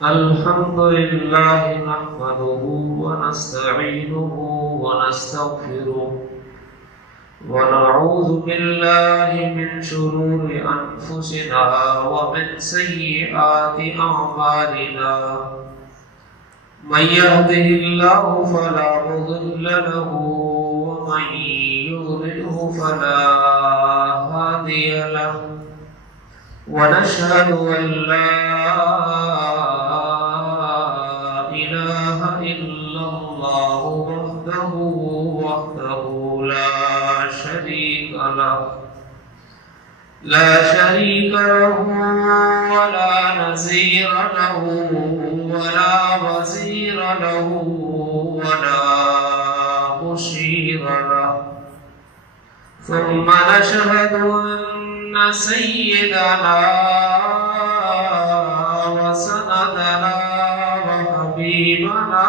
الحمد لله نحمده ونستعينه ونستغفره ونعوذ بالله من شرور أنفسنا ومن سيئات أعمالنا من يهده الله فلا مضل له ومن يضلله فلا هادي له ونشهد أن لا إله إلا الله وحده لا شريك له ولا نظير له ولا وزير له ولا مشير له ثم نشهد أن سيدنا وسندنا وحبيبنا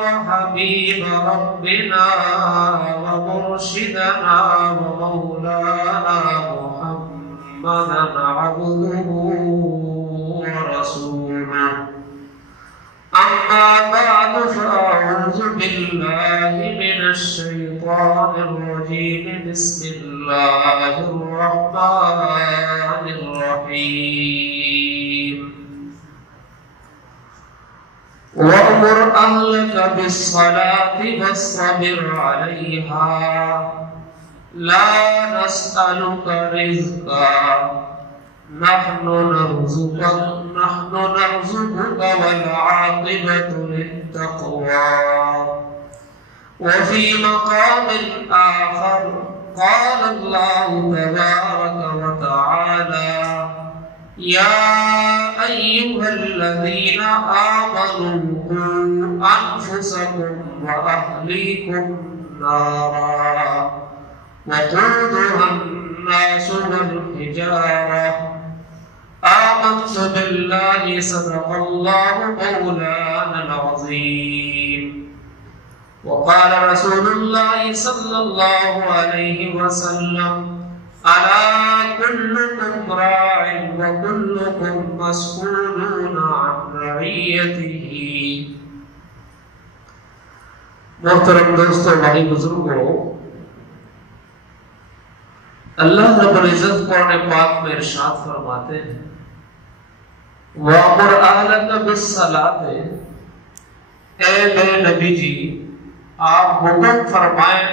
وحبيب ربنا ومرشدنا ومولانا محمدا عبده ورسوله أما بعد فأعوذ بالله من الشيطان الرجيم بسم الله الرحمن الرحيم وأمر أهلك بالصلاة واصطبر عليها لا نسألك رزقا نحن نرزقك والعاقبة للتقوى وفي مقام آخر قال الله تبارك وتعالى يا أيها الذين آمنوا قوا أنفسكم وأهليكم نارا وقودها الناس والحجارة آمنت بالله صدق الله مولانا العظيم وقال رسول الله صلى الله عليه وسلم ألا كلكم راع وكلكم مسؤول عن رعيته. محترم دوستو بھائی بزرگوں، اللہ رب العزت قرآن پاک میں ارشاد فرماتے ہیں وَأَمُرْ أَهْلَكَ بِالصَّلَاةِ، اے میرے نبی جی آپ حکم فرمائیں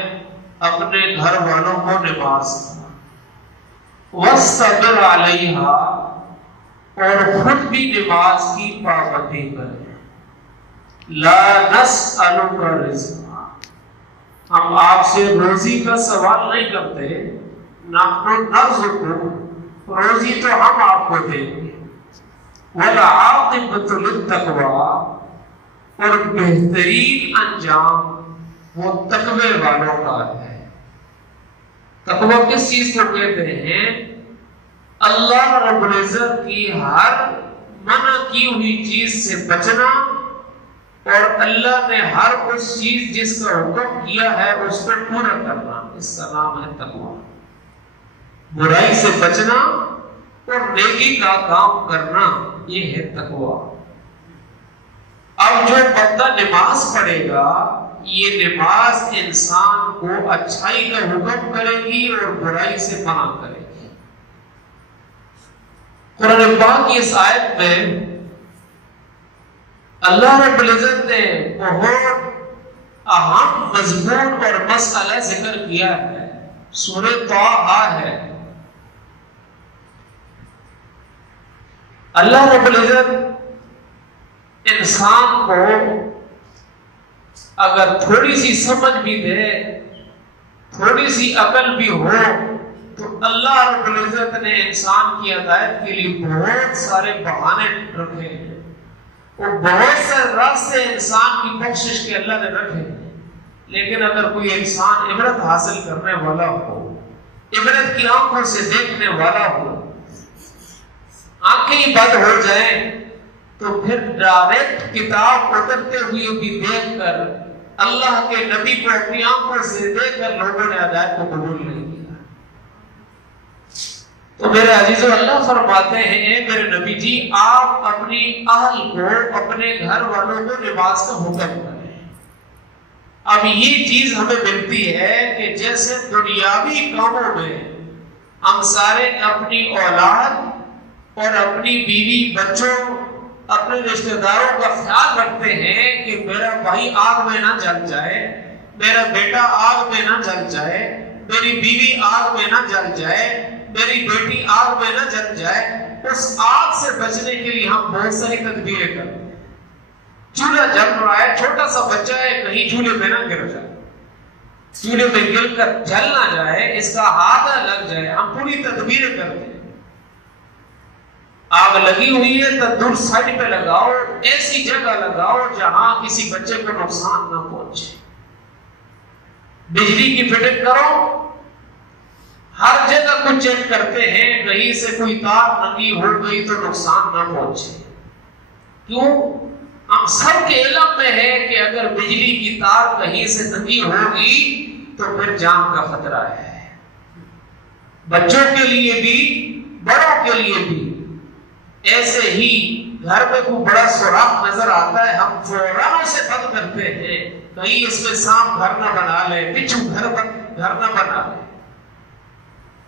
اپنے گھر والوں کو نماز کا، وَاسْتَبِرْ عَلَيْهَا، اور خود بھی نماز کی پابندی کریں، لَا نَسْأَلُكَ رِزْقًا، ہم آپ سے روزی کا سوال نہیں کرتے، نحن نرزقک، روزی تو ہم آپ کو دیں گے، والعاقبۃ للتقوی، اور بہترین انجام وہ تقوی والوں کا ہے۔ تقوی کس چیز کو کہتے ہیں؟ اللہ رب العزت کی ہر منع کی ہوئی چیز سے بچنا، اور اللہ نے ہر اس چیز جس کا حکم کیا ہے اس پر پورا کرنا، اس کا نام ہے تقوی۔ برائی سے بچنا اور نیکی کا کام کرنا، یہ ہے تقوی۔ اب جو بندہ نماز پڑھے گا، یہ نماز انسان کو اچھائی کا حکم کرے گی اور برائی سے منع کرے گی۔ قرآن پاک کی اس آیت میں اللہ رب العزت نے بہت اہم مضمون اور مسئلہ ذکر کیا ہے، سورہ طٰہٰ ہے۔ اللہ رب العزت انسان کو اگر تھوڑی سی سمجھ بھی دے، تھوڑی سی عقل بھی ہو، تو اللہ رب العزت نے انسان کی ہدایت کے لیے بہت سارے بہانے رکھے ہیں، اور بہت سے راستے انسان کی بخشش کے اللہ نے رکھے ہیں، لیکن اگر کوئی انسان عبرت حاصل کرنے والا ہو، عبرت کی آنکھوں سے دیکھنے والا ہو، آنکھیں ہی بند ہو جائیں تو پھر ڈائریکٹ کتاب اترتے ہوئے بھی دیکھ کر اللہ کے نبی کو اپنی آنکھوں سے دیکھ کر لوگوں نے ہدایت کو قبول نہیں کیا۔ تو میرے عزیزو، اللہ فرماتے ہیں اے میرے نبی جی، آپ اپنی اہل کو، اپنے گھر والوں کو نماز کا حکم کریں۔ اب یہ چیز ہمیں ملتی ہے کہ جیسے دنیاوی کاموں میں ہم سارے اپنی اولاد اور اپنی بیوی بچوں، اپنے رشتہ داروں کا خیال رکھتے ہیں کہ میرا بھائی آگ میں نہ جل جائے، میرا بیٹا آگ میں نہ جل جائے، میری بیوی آگ میں نہ جل جائے، میری بیٹی آگ میں نہ جل جائے، اس آگ سے بچنے کے لیے ہم بہت ساری تدبیریں کرتے ہیں۔ چولہا جل رہا ہے، چھوٹا سا بچہ ہے، کہیں چولہے میں نہ گر جائے، چولہے میں گر کر جل نہ جائے، اس کا ہاتھ نہ لگ جائے، ہم پوری تدبیریں کرتے ہیں۔ آگ لگی ہوئی ہے تو دور سائڈ پہ لگاؤ، ایسی جگہ لگاؤ جہاں کسی بچے کو نقصان نہ پہنچے۔ بجلی کی فٹنگ کرو، ہر جگہ کو چیک کرتے ہیں کہیں سے کوئی تار ننگی ہو گئی تو نقصان نہ پہنچے۔ کیوں؟ ہم سب کے علم میں ہے کہ اگر بجلی کی تار کہیں سے ننگی ہوگی تو پھر جان کا خطرہ ہے، بچوں کے لیے بھی بڑوں کے لیے بھی۔ ایسے ہی گھر میں کوئی بڑا سوراخ نظر آتا ہے، ہم فوراً اسے بند کرتے ہیں، کہیں اس میں سانپ گھر نہ بنا لے، بچھو گھر نہ بنا لے۔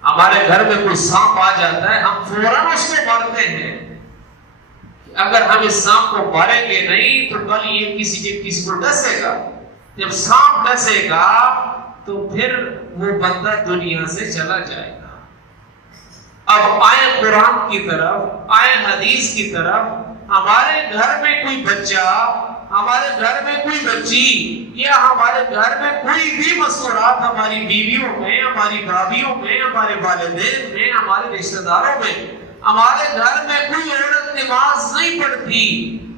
ہمارے گھر میں کوئی سانپ آ جاتا ہے، ہم فوراً اس کو مارتے ہیں۔ اگر ہم اس سانپ کو ماریں گے نہیں تو کل یہ کسی کو ڈسے گا، جب سانپ ڈسے گا تو پھر وہ بندہ دنیا سے چلا جائے گا۔ اب آئے قرآن کی طرف، آئے حدیث کی طرف۔ ہمارے گھر میں کوئی بچہ، ہمارے گھر میں کوئی بچی، یا ہمارے گھر میں کوئی بھی مستورات، ہماری بیویوں میں، ہماری بھابھیوں میں، ہمارے والدین میں، ہمارے رشتہ داروں میں، ہمارے گھر میں کوئی عورت نماز نہیں پڑھتی،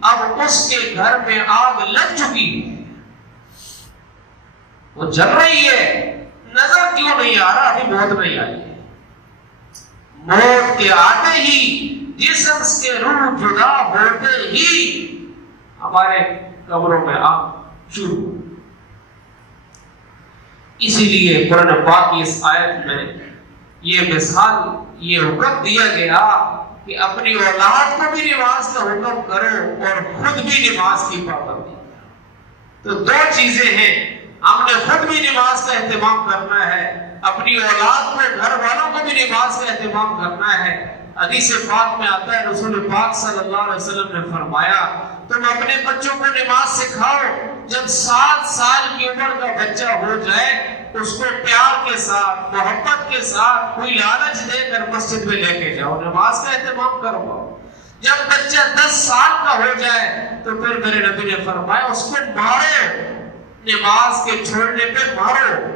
اب اس کے گھر میں آگ لگ چکی ہے، وہ جل رہی ہے، نظر کیوں نہیں آ رہا؟ ابھی موت نہیں آئی ہے۔ موت کے آتے ہی، جسم سے روح جدا ہوتے ہی ہمارے قبروں میں آگ شروع۔ اسی لیے قرآن پاک کی اس آیت میں یہ مثال، یہ حکم دیا گیا کہ اپنی اولاد کو بھی نماز کا حکم کرو اور خود بھی نماز کی پابندی کرو۔ تو دو چیزیں ہیں، ہم نے خود بھی نماز کا اہتمام کرنا ہے، اپنی اولاد کو، گھر والوں کو بھی نماز کا اہتمام کرنا ہے۔ حدیث پاک میں آتا ہے، رسول پاک صلی اللہ علیہ وسلم نے فرمایا تم اپنے بچوں کو نماز سکھاؤ، جب 7 سال کی عمر کا بچہ ہو جائے اس کو پیار کے ساتھ، محبت کے ساتھ، کوئی لالچ دے کر مسجد میں لے کے جاؤ، نماز کا اہتمام کرواؤ۔ جب بچہ 10 سال کا ہو جائے تو پھر میرے نبی نے فرمایا اس کو مارو، نماز کے چھوڑنے پہ مارو۔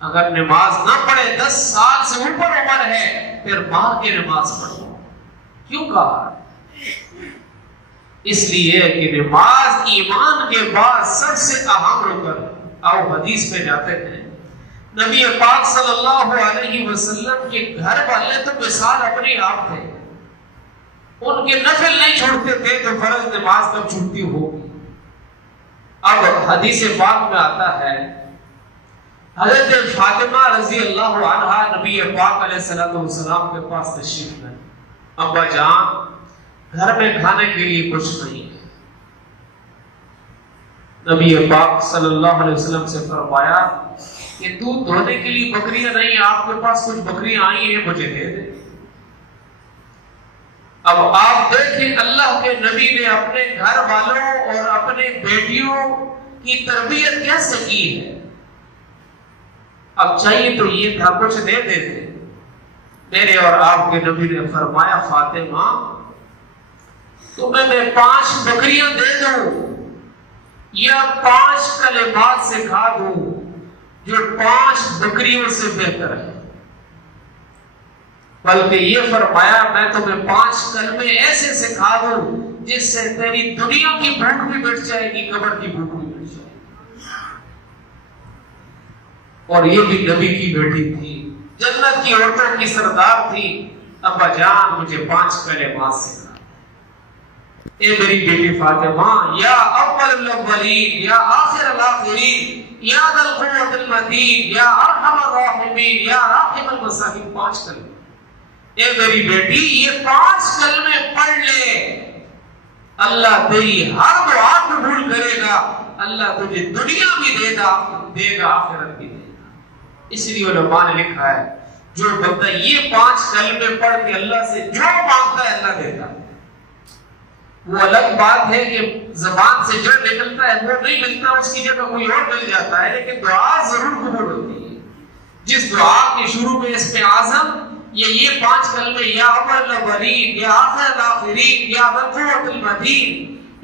اگر نماز نہ پڑھے، 10 سال سے اوپر عمر ہے، پھر مار کے نماز پڑھو۔ کیوں کہا؟ اس لیے کہ نماز ایمان کے بعد سب سے اہم رکن۔ آؤ حدیث میں جاتے ہیں، نبی پاک صلی اللہ علیہ وسلم کے گھر والے تو مثال اپنے آپ تھے، ان کے نفل نہیں چھوڑتے تھے تو فرض نماز کب چھوٹتی ہوگی۔ اب حدیث پاک میں آتا ہے، حضرت فاطمہ رضی اللہ عنہا نبی پاک علیہ السلام کے پاس تشریف لائیں، ابا جان گھر میں کھانے کے لیے کچھ نہیں ہے۔ نبی پاک صلی اللہ علیہ وسلم سے فرمایا کہ دودھ دھونے کے لیے بکریاں نہیں، آپ کے پاس کچھ بکریاں آئی ہیں، مجھے دے دیں۔ اب آپ دیکھیں اللہ کے نبی نے اپنے گھر والوں اور اپنے بیٹیوں کی تربیت کیسے کی ہے۔ اب چاہیے تو یہ تھا کچھ دے دیتے، میرے اور آپ کے نبی نے فرمایا فاطمہ تمہیں میں 5 بکریاں دے دوں یا 5 کلمات سکھا دوں جو 5 بکریوں سے بہتر ہے، بلکہ یہ فرمایا میں تمہیں 5 کلمے ایسے سکھا دوں جس سے تیری دنیا کی بھوک بھی مٹ جائے گی، قبر کی بھوک بھی مٹ جائے گی۔ اور یہ بھی نبی کی بیٹی تھی، جنت کی عورتوں کی سردار تھی۔ ابا جان مجھے 5 کلمات سکھا، اے میری بیٹی فاطمہ، یا اول الاولین، یا آخر الاخرین، یا ذا القوة المتین، یا ارحم الراحمین، یا راحم المساکین۔ 5 کلمے، اے میری بیٹی یہ 5 کلمے پڑھ لے، اللہ تیری ہر دعا قبول کرے گا، اللہ تجھے دنیا بھی دے گا آخرت بھی دے گا۔ اس لیے علماء نے لکھا ہے جو بندہ یہ 5 کلمے پڑھ کے اللہ سے جو مانگتا ہے اللہ دیتا ہے۔ وہ الگ بات ہے کہ زبان سے جو نکلتا ہے وہ نہیں ملتا، اس کی جگہ کوئی اور مل جاتا ہے، لیکن دعا ضرور قبول ہوتی ہے۔ جس دعا کے شروع میں اسم اعظم یہ 5 کلمے، یا اول الاولین، یا آخر الاخرین، یا ذا القوة المتین،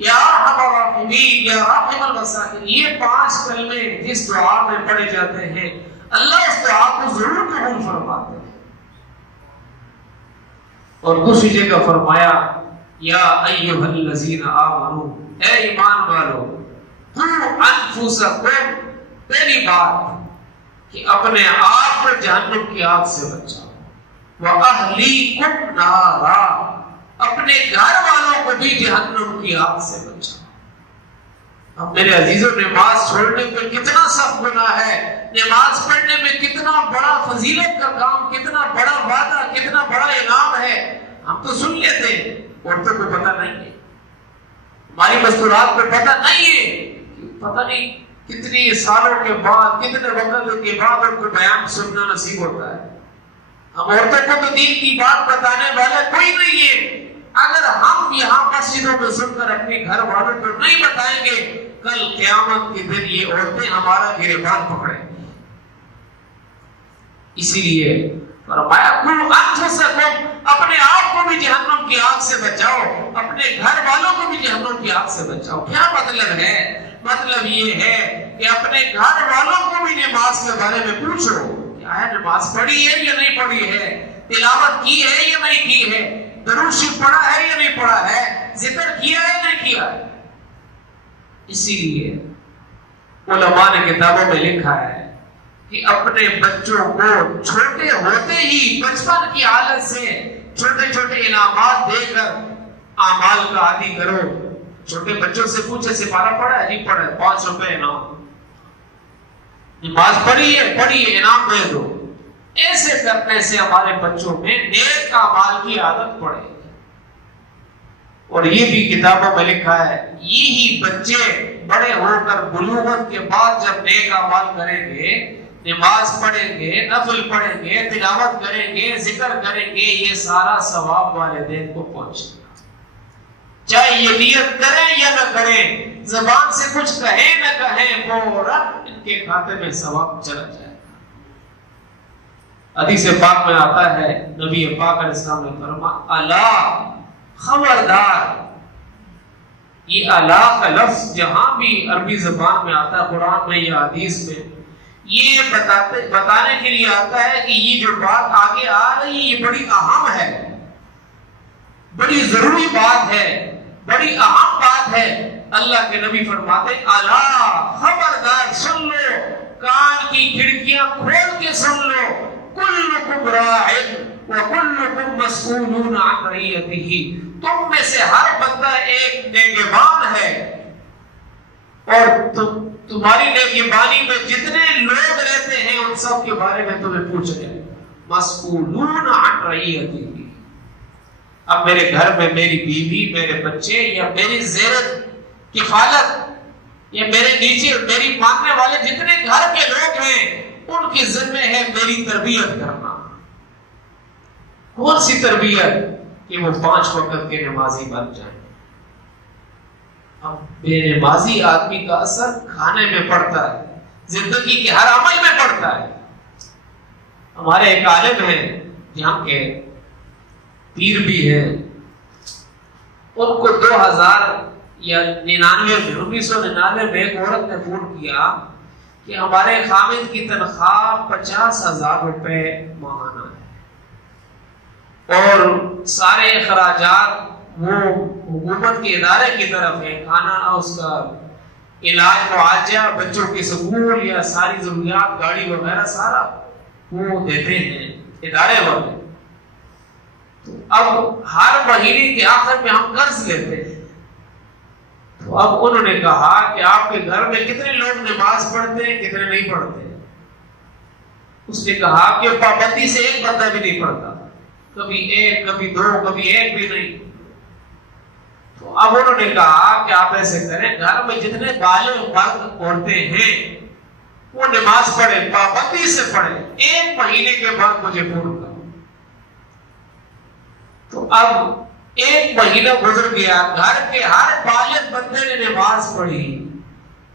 یا ارحم الراحمین، یا راحم المساکین، یہ 5 کلمے جس دعا میں پڑھے جاتے ہیں اللہ اس دعا کو ضرور قبول فرماتے ہیں۔ اور دوسری جگہ فرمایا یا ایھا الذین آمنوا، اے ایمان والو، قوا انفسکم، پہلی بات کہ اپنے آپ کو جہنم کی آگ سے بچاؤ، وَأَهْلِيكُمْ نَارًا، اپنے گھر والوں کو بھی جہنم کی آگ سے بچاؤ۔ اب میرے عزیزوں، نماز چھوڑنے میں کتنا سخت گناہ ہے، نماز پڑھنے میں کتنا بڑا فضیلت کا کام، کتنا بڑا وعدہ، کتنا بڑا انعام ہے، ہم تو سن لیتے ہیں، عورتوں کو پتہ نہیں ہے، ہماری مستورات کو پتہ نہیں ہے، پتہ نہیں کتنی سالوں کے بعد، کتنے وقت کے بعد ان کو بیان سننا نصیب ہوتا ہے۔ ہم عورتوں کو تو دین کی بات بتانے والا کوئی نہیں ہے، اگر ہم یہاں مسجدوں میں سن کر اپنے گھر والوں کو نہیں بتائیں گے، کل قیامت کے دن یہ عورتیں ہمارا گریبان پکڑیں گی۔ اسی لیے فرمایا قوا انفسکم، اپنے آپ کو بھی جہنم کی آگ سے بچاؤ، اپنے گھر والوں کو بھی جہنم کی آگ سے بچاؤ۔ کیا مطلب ہے؟ مطلب یہ ہے کہ اپنے گھر والوں کو بھی نماز کے بارے میں پوچھو، کیا ہے نماز پڑھی ہے یا نہیں پڑھی ہے، تلاوت کی ہے یا نہیں کی ہے، درود شریف پڑھا ہے یا نہیں پڑھا ہے، ذکر کیا ہے یا نہیں کیا ہے۔ اسی لیے علماء نے کتابوں میں لکھا ہے کہ اپنے بچوں کو چھوٹے ہوتے ہی بچپن کی حالت سے چھوٹے چھوٹے انعامات دے کر اعمال کا عادی کرو۔ چھوٹے بچوں سے پوچھے سپارہ پڑھا ہے؟ نہیں پڑھا ہے، 5 روپے انعام۔ نماز پڑھی ہے؟ پڑھی ہے، انعام دے دو۔ ایسے کرنے سے ہمارے بچوں میں نیک اعمال کی عادت پڑے گی۔ اور یہ بھی کتابوں میں لکھا ہے، یہی بچے بڑے ہو کر بلوغت کے بعد جب نیک اعمال کریں گے، نماز پڑھیں گے، نفل پڑھیں گے، تلاوت کریں گے، ذکر کریں گے، یہ سارا ثواب والدین کو پہنچے گا۔ چاہے یہ نیت کریں یا نہ کریں، زبان سے کچھ کہیں نہ کہیں، فوراً ان کے کھاتے میں ثواب چلا جائے گا۔ حدیث پاک میں آتا ہے، نبی پاک علیہ السلام نے فرمایا الا، خبردار۔ یہ الا کا لفظ جہاں بھی عربی زبان میں آتا ہے، قرآن میں یا حدیث میں، یہ بتانے کے لیے آتا ہے کہ یہ جو بات آگے آ رہی ہے یہ بڑی اہم ہے، بڑی ضروری بات ہے، بڑی اہم بات ہے۔ اللہ کے نبی فرماتے الا، خبردار، سن لو، کان کی کھڑکیاں کھول کے سن لو، کلکم راع وکلکم مسئولون عن رعیتہ، تم میں سے ہر بندہ ایک نگہبان ہے، اور تمہاری نگہبانی میں جتنے لوگ رہتے ہیں ان سب کے بارے میں تمہیں پوچھا جائے گا، مسئولون عن رعیتہ۔ اب میرے گھر میں میری بیوی، میرے بچے، یا میری زیر کفالت، یا میرے نیچے میری ماننے والے جتنے گھر کے لوگ ہیں، ان کی ذمہ ہے میری تربیت کرنا۔ کون سی تربیت؟ کہ وہ 5 وقت کے نمازی بن جائیں۔ اب بے نمازی آدمی کا اثر کھانے میں پڑتا ہے، زندگی کے ہر عمل میں پڑتا ہے۔ ہمارے ایک عالم ہیں جہاں کے پیر بھی ہیں، ان کو 1999 میں ایک عورت نے فون کیا کہ ہمارے خامد کی تنخواہ 50,000 روپے ماہانہ ہے، اور سارے اخراجات وہ حکومت کے ادارے کی طرف ہے، کھانا، اس کا علاج معالجہ، بچوں کے سکول یا ساری ضروریات، گاڑی وغیرہ سارا وہ دیتے ہیں ادارے والے. تو اب ہر مہینے کے آخر میں ہم قرض لیتے ہیں. تو اب انہوں نے کہا کہ آپ کے گھر میں کتنے لوگ نماز پڑھتے ہیں، کتنے نہیں پڑھتے ہیں؟ اس نے کہا کہ پابندی سے ایک بندہ بھی نہیں پڑھتا، کبھی ایک، کبھی دو، کبھی ایک بھی نہیں. تو اب انہوں نے کہا کہ آپ ایسے کریں، گھر میں جتنے بالغ مرد عورتیں ہیں وہ نماز پڑھیں، پابندی سے پڑھیں، ایک مہینے کے بعد مجھے فون کرو. تو اب ایک مہینہ گزر گیا، گھر کے ہر بالغ بندے نے نماز پڑھی.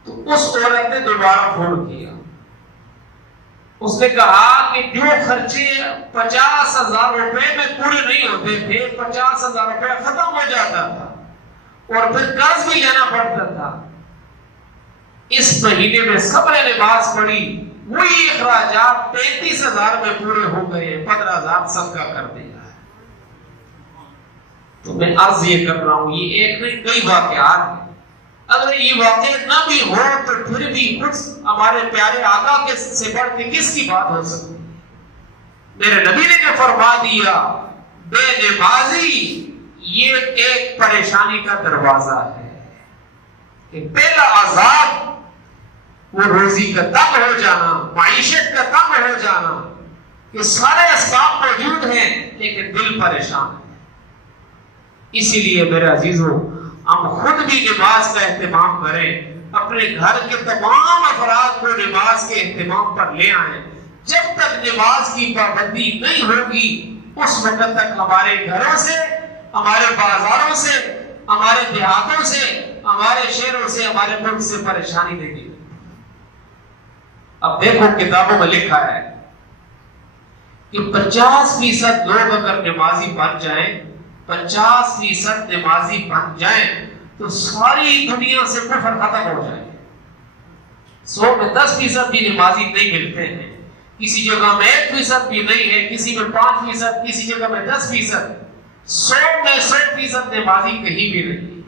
تو اس عورت نے دوبارہ فون کیا. اس نے کہا کہ جو خرچے 50,000 روپے میں پورے نہیں ہوتے تھے، 50,000 روپے ختم ہو جاتا تھا اور پھر قرض بھی لینا پڑتا تھا، اس مہینے میں سب نے نماز پڑھی، وہی اخراجات 33,000 میں پورے ہو گئے، 15,000 صدقہ کر دیا. تو میں عرض یہ کر رہا ہوں، یہ ایک نہیں کئی واقعات ہیں. اگر یہ واقع نہ بھی ہو تو پھر بھی کچھ ہمارے پیارے آقا کے سے بڑھ کے کس کی بات ہو سکتی ہے؟ میرے نبی نے جو فرما دیا، بے نمازی یہ ایک پریشانی کا دروازہ ہے کہ پہلا عذاب وہ روزی کا تنگ ہو جانا، معیشت کا تنگ ہو جانا، یہ سارے اسباب موجود ہیں لیکن دل پریشان ہے. اسی لیے میرے عزیزوں، ہم خود بھی نماز کا اہتمام کریں، اپنے گھر کے تمام افراد کو نماز کے اہتمام پر لے آئیں. جب تک نماز کی پابندی نہیں ہوگی اس وقت تک ہمارے گھروں سے، ہمارے بازاروں سے، ہمارے دیہاتوں سے، ہمارے شہروں سے، ہمارے ملک سے پریشانی دے گی. اب دیکھو کتابوں میں لکھا ہے کہ 50% لوگ اگر نمازی بن جائیں، 50% نمازی بن جائیں تو ساری دنیا سے کفر ختم ہو جائے. 100 میں 10% بھی نمازی نہیں ملتے ہیں، کسی جگہ میں 1% بھی نہیں ہے، کسی میں 5%، کسی جگہ میں 10%، 100 میں 100% نمازی کہیں بھی نہیں.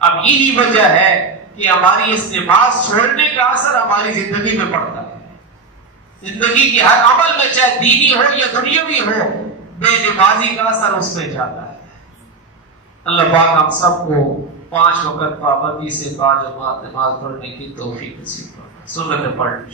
اب یہی وجہ ہے کہ ہماری اس نماز چھوڑنے کا اثر ہماری زندگی میں پڑتا ہے. زندگی کے ہر عمل میں، چاہے دینی ہو یا دنیاوی ہو، بے نمازی کا اثر اس میں جاتا ہے. اللہ پاک ہم سب کو 5 وقت پابندی سے باجماعت نماز پڑھنے کی توفیق نصیب فرمائے. سنت پڑھیں.